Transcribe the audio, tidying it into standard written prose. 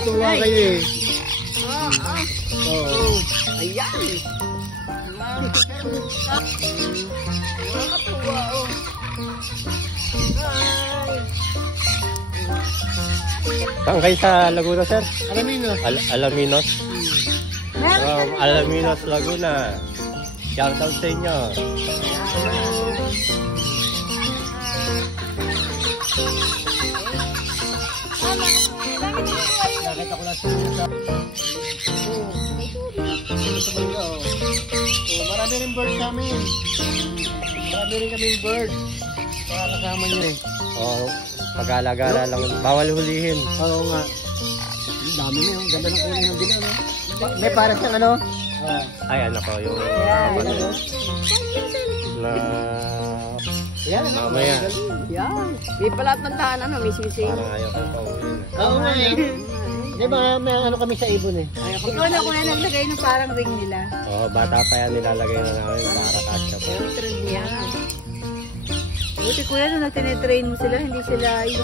Natutuwa kayo eh. Oh. Ayan. Nakakatuwa oh. Saan kayo sa Laguna, sir? Alaminos. Alaminos. From Alaminos, Laguna. Shout out sa inyo. Nakita ko lang sa marami rin bird kami. Marami rin kami bird. Para kasama nyo eh. Oh, pag-alagala lang. Bawal hulihin. Oo nga. Ang dami na yung ganda ng kulay ng dila, no? May para siyang ano? Ay, ano ko yung... Na... Yan, mamaya. Yan. Di pala at ng tahanan, may sising. Parang ayaw ko pa uwi. Oo nga eh. Di ba, may ano kami sa ibon eh. Ikaw na kuya naglagay ng parang ring nila. Oh, bata pa yan, nilalagay na namin para kasya po. Buti kuya na tinitrain mo sila, hindi sila yung